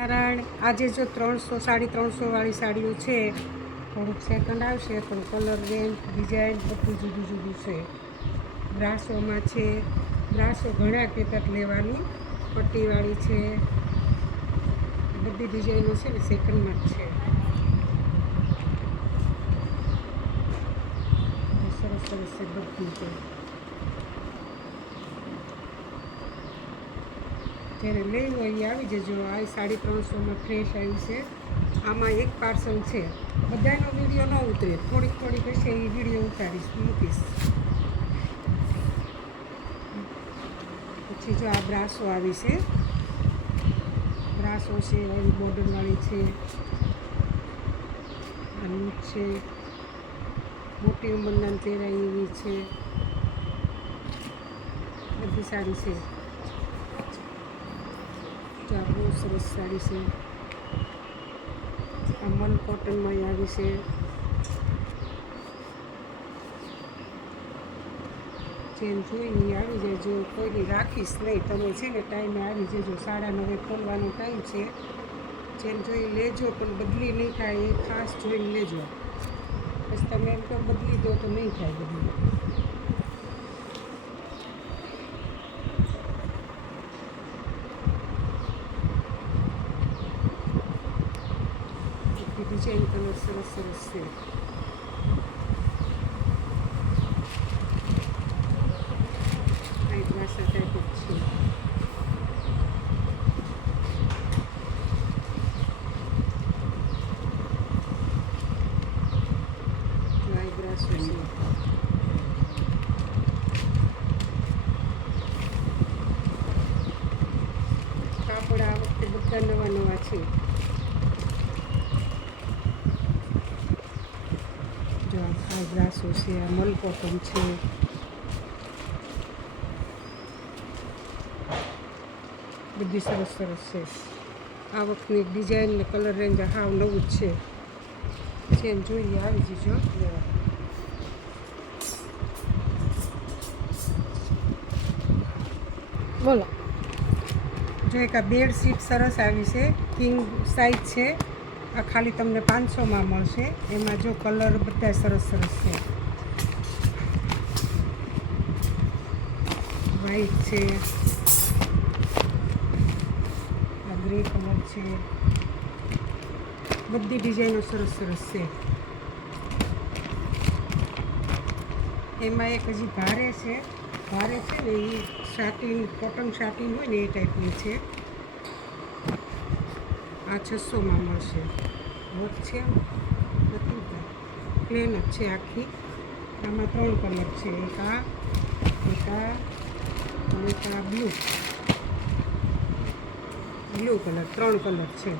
નારાયણ આજે જો 300 350 વાળી સાડીઓ છે. થોડુંક સેકન્ડ આવશે પણ કલર રેન્જ ડિઝાઇન બધું જુદું જુદું છે. બ્રાસોમાં છે, બ્રાસો ઘણા કેતક લેવાની, પટ્ટીવાળી છે, બધી ડિઝાઇનો છે ને સેકન્ડમાં જ છે. સરસ સરસ છે બધી છે. જેને લેવું હોય એ આવી જજો. આ 350માં ફ્રેશ આવી છે. આમાં એક પાર્સલ છે. બધાનો વિડીયો ન ઉતરે, થોડીક થોડીક હશે એ વિડીયો ઉતારીશ, મૂકીશ. પછી જો આ બ્રાસો આવી છે. બ્રાસો છે, એવી બોર્ડરવાળી છે, આ લૂક છે, મોટી ઉંમરના પહેરાય એવી છે. બધી સાડી છે. આ બહુ સરસ સાડી છે. આ મલ કોટનમાં આવી છે. જેમ જોઈને આવી જજો. કોઈની રાખીશ નહીં, તમે છે ને ટાઈમે આવી જજો. 9:30 ખોલવાનો ટાઈમ છે. જેમ જોઈ લેજો, પણ બદલી નહીં થાય એ ખાસ જોઈને લેજો. બસ તમે એમ કહો બદલી દો તો નહીં થાય બદલી. ડિઝાઇન કલર સરસ સરસ છે. ભાષા ટાઈપ જ છે. બ્રાસો છે. કાપડ આ વખતે બધા નવા નવા છે. જો આ બ્રાસો છે, આ મલ કોટન છે. બધી સરસ સરસ છે. આ વખતની ડિઝાઇન ને કલર રેન્જ હાવ નવું જ છે. જેમ જોઈએ આવી જજો લેવા. બોલો. જો એક આ બેડશીટ સરસ આવી છે, કિંગ સાઇઝ છે. આ ખાલી તમને 500માં મળશે. એમાં જો કલર બધા સરસ સરસ છે. વ્હાઈટ છે, આ ગ્રે કલર છે. બધી ડિઝાઇનો સરસ સરસ છે. એમાં એક હજી ભારે છે ને એ શાટીન, કોટન શાટીન હોય ને એ ટાઈપની છે. આ 600માં મળશે. હોત છે નથી, પ્લેન જ છે આખી. આમાં 3 કલર છે. એક આ અને એક આ બ્લુ કલર. 3 કલર છે.